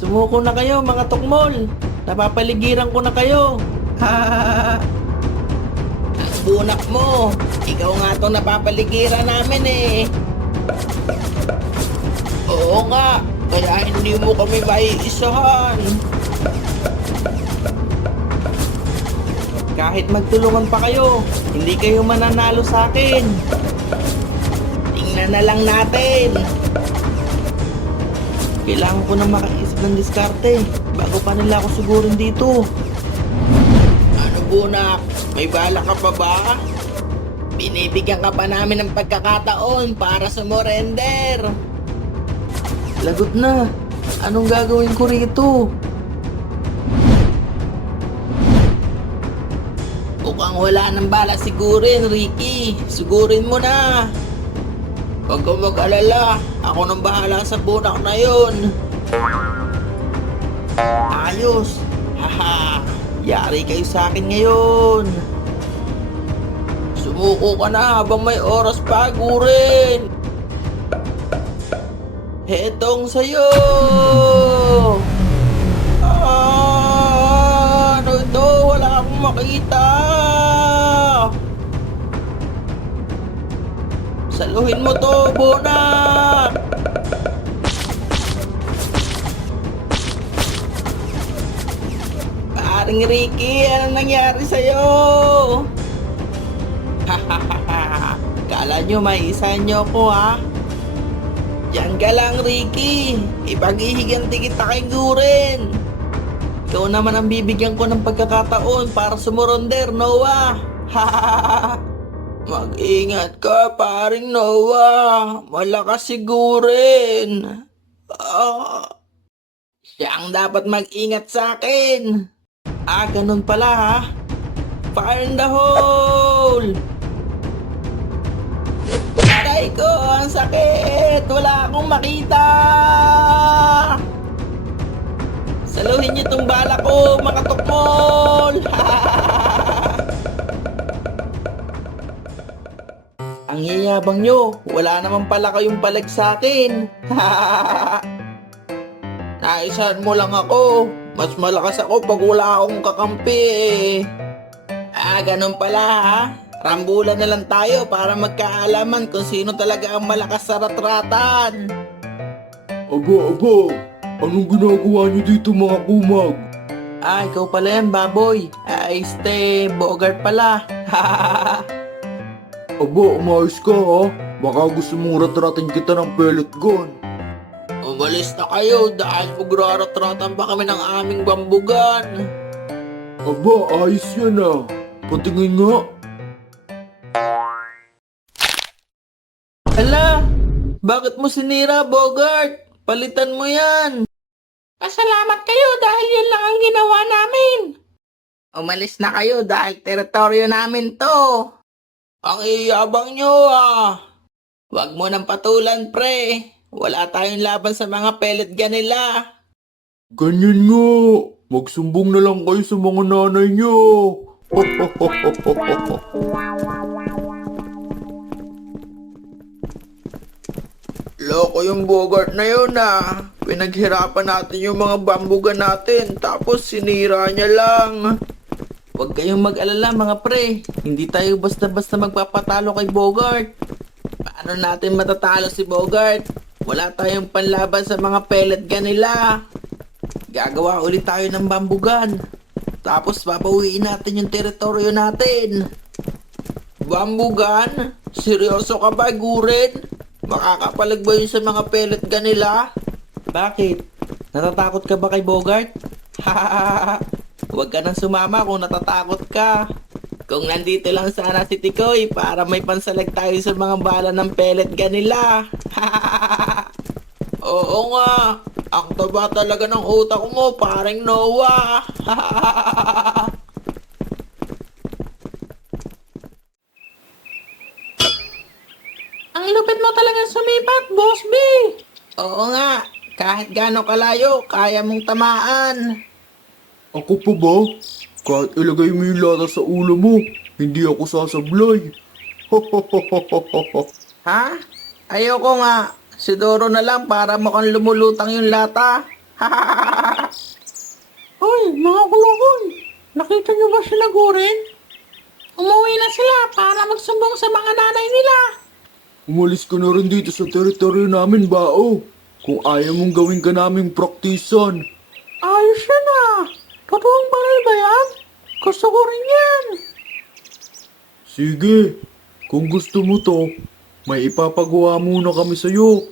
Sumuko na kayo mga tukmol. Napapaligiran ko na kayo. Ha! Ang bunak mo. Ikaw nga itong napapaligiran namin eh. Oo nga. Kaya hindi mo kami maiisahan. Kahit magtulungan pa kayo, hindi kayo mananalo sa akin. Tingnan na lang natin. Kailangan ko na makaisip ng diskarte bago pa nila ako sigurin dito. Ano bunak? May bala ka pa ba? Binibigyan ka pa namin ng pagkakataon para sumurrender. Lagot na. Anong gagawin ko rito? Mukhang wala ng bala sigurin, Ricky. Sigurin mo na. Huwag kang mag-alala. Ako nang bahala sa bunak na yun. Ayos. Haha. Yari kayo sa akin ngayon. Sumuko ka na habang may oras pa, gurin. Hetong sa'yo. Ano ito? Wala akong makita. Saluhin mo to, bunak! Paring Ricky, anong nangyari sa'yo? Hahaha, kala nyo may isa nyo ko ha? Diyan ka lang, Ricky. Ipaghihiganti kita kay Guren. Ikaw naman ang bibigyan ko ng pagkakataon para sumurrender, Noah. Hahaha. Mag-ingat ka, paring Noah. Malakas sigurin. Siya ang dapat mag-ingat sa akin. Ganun pala ha. Fire in the hole! Aray ko, ang sakit! Wala akong makita! Saluhin niyo tong bala ko, mga tukmol! Ang yayabang nyo, wala naman pala kayong palag sa akin. Naisahan mo lang ako. Mas malakas ako pag wala akong kakampi eh. Ganun pala ha. Rambulan na lang tayo para magkaalaman kung sino talaga ang malakas sa ratratan. Aba, anong ginagawa niyo dito mga kumag? Ikaw pala yan, baboy. Bogart pala. Aba, umayos ka ha? Baka gusto mong ratratin kita ng pellet gun. Umalis na kayo dahil magraratratan pa kami ng aming bambugan. Aba, ayos yan ah. Patingin nga. Hala, bakit mo sinira, Bogart? Palitan mo yan. Pasalamat kayo dahil yan lang ang ginawa namin. Umalis na kayo dahil teritoryo namin to. Ang iyabang nyo ah. Huwag mo nang patulan, pre. Wala tayong laban sa mga pellet gun nila. Ganyan nga. Magsumbong na lang kayo sa mga nanay niyo. Loko yung Bogart na yun ah. Pinaghirapan natin yung mga bambugan natin tapos sinira niya lang. Huwag kayong mag-alala mga pre. Hindi tayo basta-basta magpapatalo kay Bogart. Paano natin matatalo si Bogart? Wala tayong panlaban sa mga pellet gun nila. Gagawa ulit tayo ng bambugan. Tapos papawiin natin yung teritoryo natin. Bambugan? Seryoso ka ba, Guren? Makakapalag ba yun sa mga pellet gun nila? Bakit? Natatakot ka ba kay Bogart? Hahaha. Huwag ka nang sumama kung natatakot ka. Kung nandito lang sana si Tikoy para may pansalag tayo sa mga bala ng pellet gun nila. Oo nga. Ang taba talaga ng utak mo, parang Noah. Ang lupit mo talagang sumipat, Boss B. Oo nga. Kahit gaano kalayo, kaya mong tamaan. Ako pa ba? Kahit ilagay mo yung lata sa ulo mo, hindi ako sasablay. Ha? Ayoko nga. Siguro na lang para mukhang lumulutang yung lata. Hoy, mga kulukoy! Nakita niyo ba sila Guren? Umuwi na sila para magsumbong sa mga nanay nila. Umalis ka na rin dito sa teritoryo namin, Bao. Kung ayaw mong gawin ka naming praktisan. Ayos yan ah! Totoong baril ba yan? Gusto ko rin yan! Sige, kung gusto mo to, may ipapagawa muna kami sa'yo.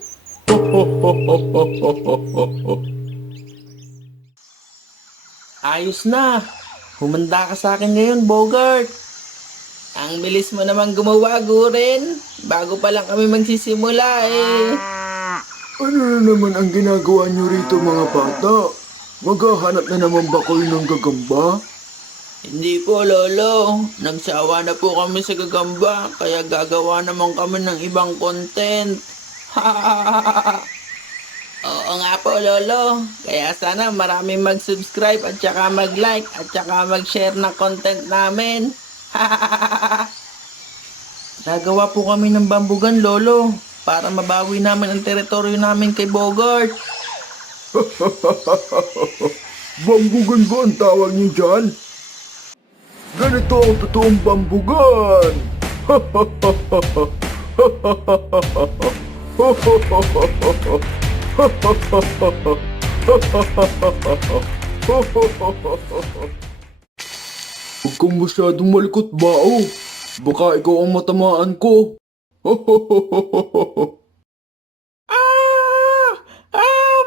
Ayos na. Humanda ka sa akin ngayon, Bogart. Ang bilis mo naman gumawa, Guren. Bago pa lang kami magsisimula eh. Ano na naman ang ginagawa niyo rito, mga bata? Maghahanap na naman ba kayo ng gagamba? Hindi po, Lolo. Nagsawa na po kami sa gagamba, kaya gagawa naman kami ng ibang content. Oo nga po, Lolo. Kaya sana maraming mag-subscribe at saka mag-like at saka mag-share ng content namin. Gagawa po kami ng bambugan, Lolo, para mabawi namin ang teritoryo namin kay Bogart. Bambugan ba ang tawag niyo dyan? Ganito ang totoong bambugan! Huwag kang masyadong malikot, Bao. Baka ikaw ang matamaan ko.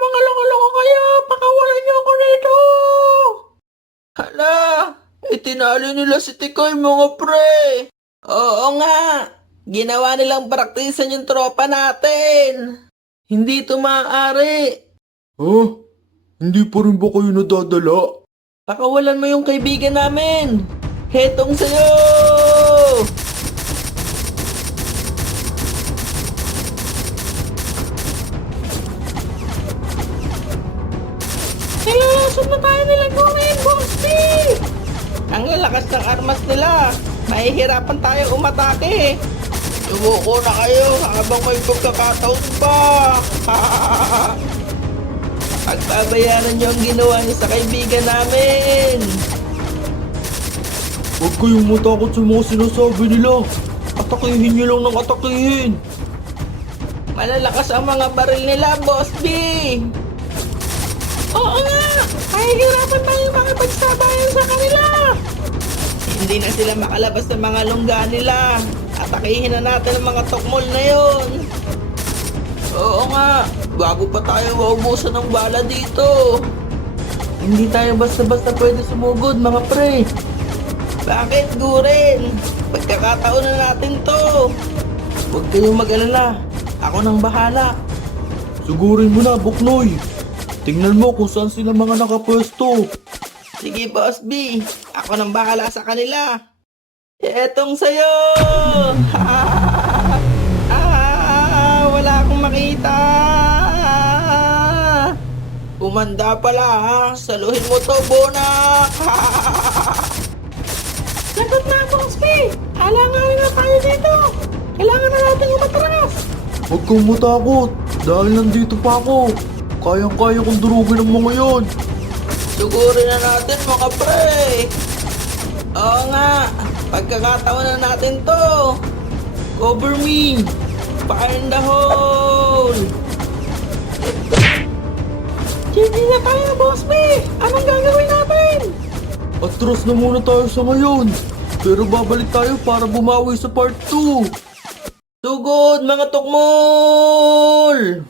Mga loko-loko kayo! Pakawalan niyo ako nito! Hala, itinalo nila si Tikoy, mga pre. Oo nga, ginawa nilang praktisan yung tropa natin. Hindi ito maaari. Ha? Hindi pa rin ba kayo nadadala? Pakawalan mo yung kaibigan namin. Hetong sa'yo! Nilalasod na tayo nila Guren, Bossy! Ang lalakas ng armas nila. Mahihirapan tayo umatake. Sumuko na kayo habang may pagkakataon pa. Pagbabayaran niyo ang ginawa niyo sa kaibigan namin. Huwag kayong matakot sa mga sinasabi nila. Atakihin niyo lang ng atakihin. Malalakas ang mga baril nila, Boss B. Oo nga! Mahihirapan tayo makipagsabayan sa kanila! Hindi na sila makalabas ng mga lungga nila. Atakihin na natin ang mga tukmol na yon. Oo nga, bago pa tayo maubusan ng bala dito. Hindi tayo basta-basta pwede sumugod, mga pre. Bakit, Guren? Pagkakataon na natin to. Huwag kayong mag-alala. Ako nang bahala. Sigurin mo na, Buknoy. Tingnan mo kung saan sila mga nakapwesto. Sige, Boss B. Ako nang bahala sa kanila. Etong sa'yo! Wala akong makita. Umanda pala ha. Saluhin mo to, Bonak. Lagot na, Bossy! Alanganin na tayo dito! Kailangan na natin umatras! Huwag kang matakot. Dahil nandito pa ako. Kayang-kaya kong durugin ang mga yon. Sugurin na natin, mga pre. Oo nga. Pagkakataon na natin to. Cover me. Fire in the hole. Hindi na tayo, Bossy! Anong gagawin natin? Atras na muna tayo sa ngayon. Pero babalik tayo para bumawi sa part 2. Sugod, mga tukmol.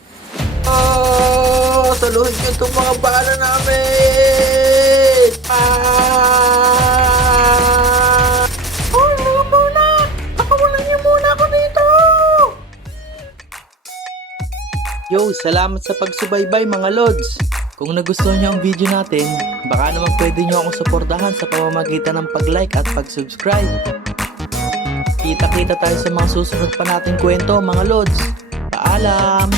Saluhin niyo itong mga bala namin. Hoy, mga muna! Pakawalan niyo muna ako dito! Yo, salamat sa pagsubaybay, mga lods. Kung nagustuhan niyo ang video natin, baka naman pwede niyo akong suportahan sa pamamagitan ng pag-like at pag-subscribe. Kita-kita tayo sa mga susunod pa nating kwento, mga lods. Paalam!